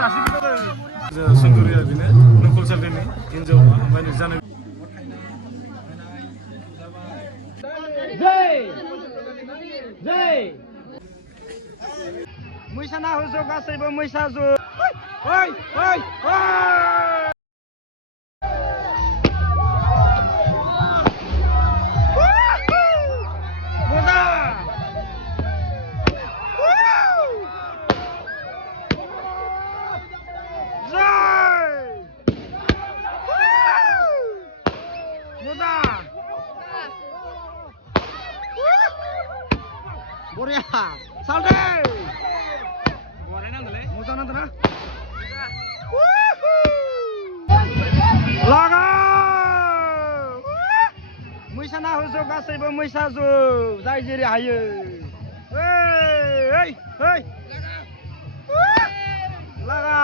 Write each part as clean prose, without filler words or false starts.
Sendirian ini, nukul sendiri, injau, mana jana. Jai, Jai. Muisa na huzo kasih bo muisa zo. Hoi, hoi, hoi. Korea, salde. Musa nanti na. Laga. Musa na huzo kasih bo musa zo. Zai jiri ayo. Hey, hey, hey. Laga.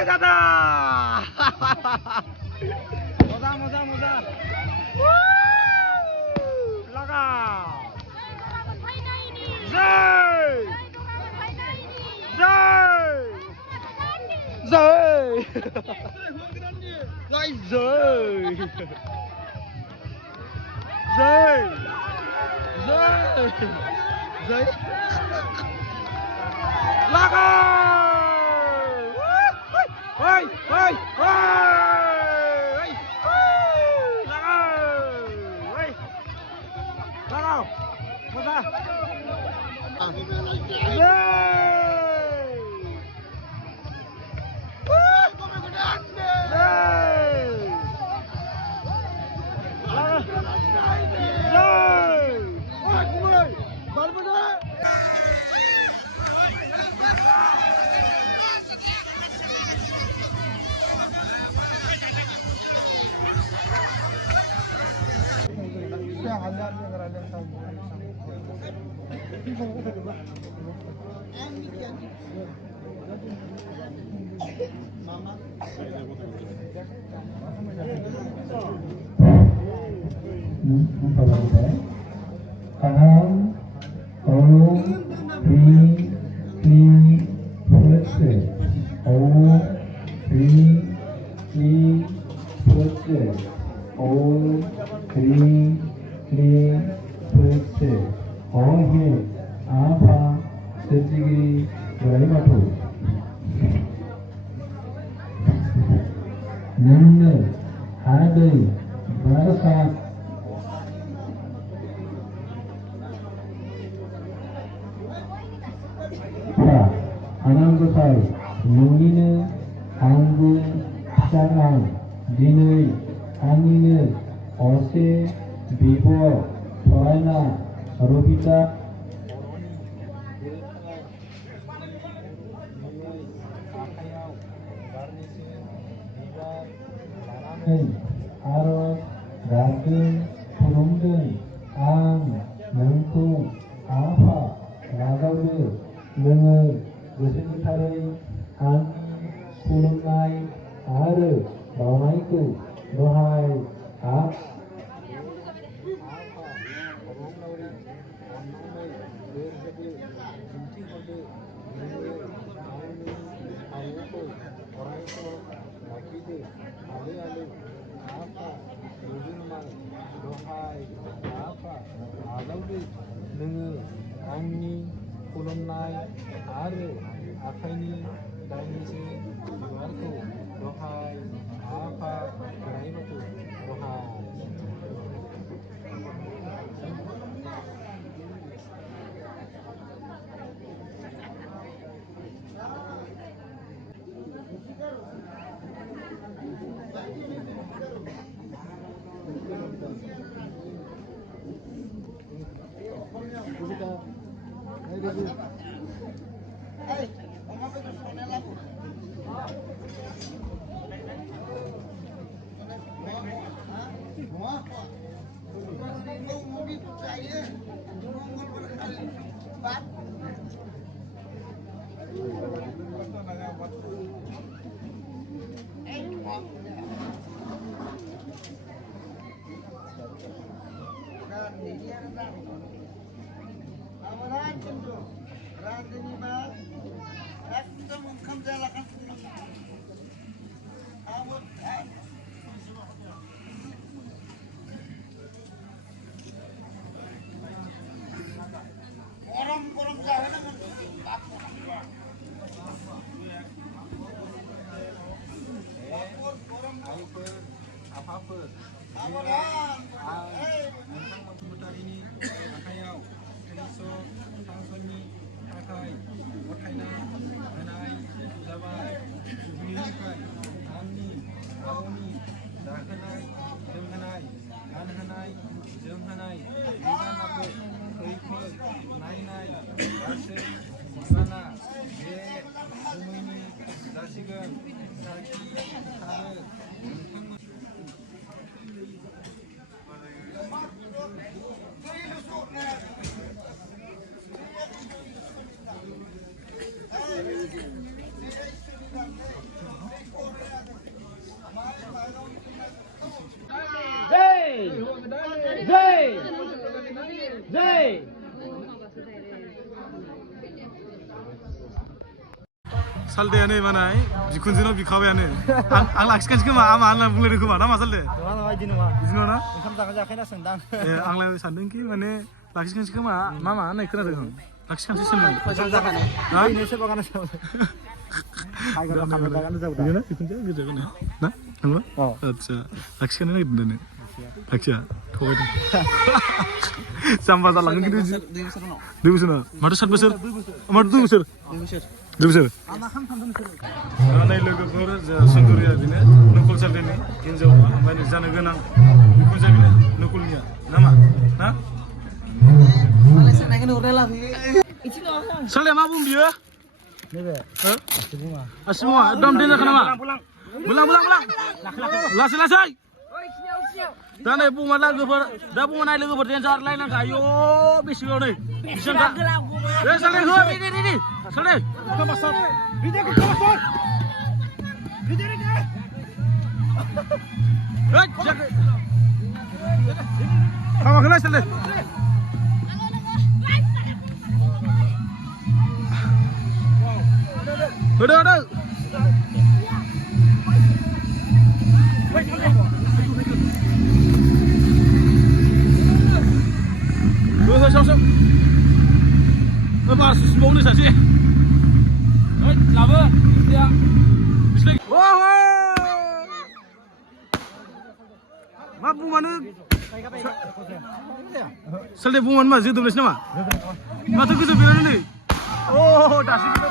Dada, moza, laga, zai, laga. Hoi, hoi, hoi. Laga. Moza. Tangan, O, P, T, Plus, O, P, T, Plus, O, P, T, Plus, O, apa, segi, berapa Nanda, Adai, Barasat, Anangkusai, Nungine, Anggu, Sarang, Dinai, Angine, Ose, Bibo, Toraina, Robita, Aros, Ragun, Purundun, Ang, Nangkung, Apa, Ragaudu, Lengai, Gusintari, Ang, Purunai, Aru, Baunaiku, Dohai, Ak, Angni, Pulunai, Are, Akaini, Dainisi, Yuarku, Rohai, Apa, Raibatu, Rohai. आफाफोर आं नोंथां बसुमतारिनि आखायाव television फांसननि थाखाय गथायना होनाय जाबाय दिनैनिफ्राय आंनि गावनि जाहोनाय लोंहोनाय गानहोनाय जोमहोनाय बिबानाबो खैफोद नायनाय गासै बिबाना बे जोमैनि जासिगोन साखि आरो नोंथांमोन Saldeane mana? Jikunjino bikabayane. Ang lakskan kema ama anla bulai kema. Nama salde. Jino na? Ang lai sandeng ki mana lakskan kema mama anai kena deh. Lakskan sih sendiri. Nah, ini siapa kan siapa? Jino na? Jikunjino gitu kan? Nah, anglo? Acha. Lakskan ini gitu nih. Acha. Thoi deh. Sampai dah langit itu. 2 besar na? Madu 7 besar. Madu 2 besar. 2 besar. Anai लोगोफोर सुन्दुरिया बिनो नकुल सालदेनि हिन्जाव ओमफ्राय जानो गोनां बेखौ जाबिनो नकुलनिया नामा ना सालदे मा बुं बियो नैबे हो आसिमुआ एकदम देनजारखा नामा बुलां लासै लासै दा नै बुंमा लोगोफोर दा बुंमा नाय लोगोफोर देनजार लायनांखा आयौ बेसेबां नै बिसोरखा ए सालदे हो ready सालदे कमासर बिदेखौ कमासर Kamu kelas deh. Udah. Sok. Apa semua ni saja. Lama. Ya. Bismillah. Wow. Ma bumanı Salde buman ma zedum lesna ma Mata kuzu bilan ni Oh dasi kita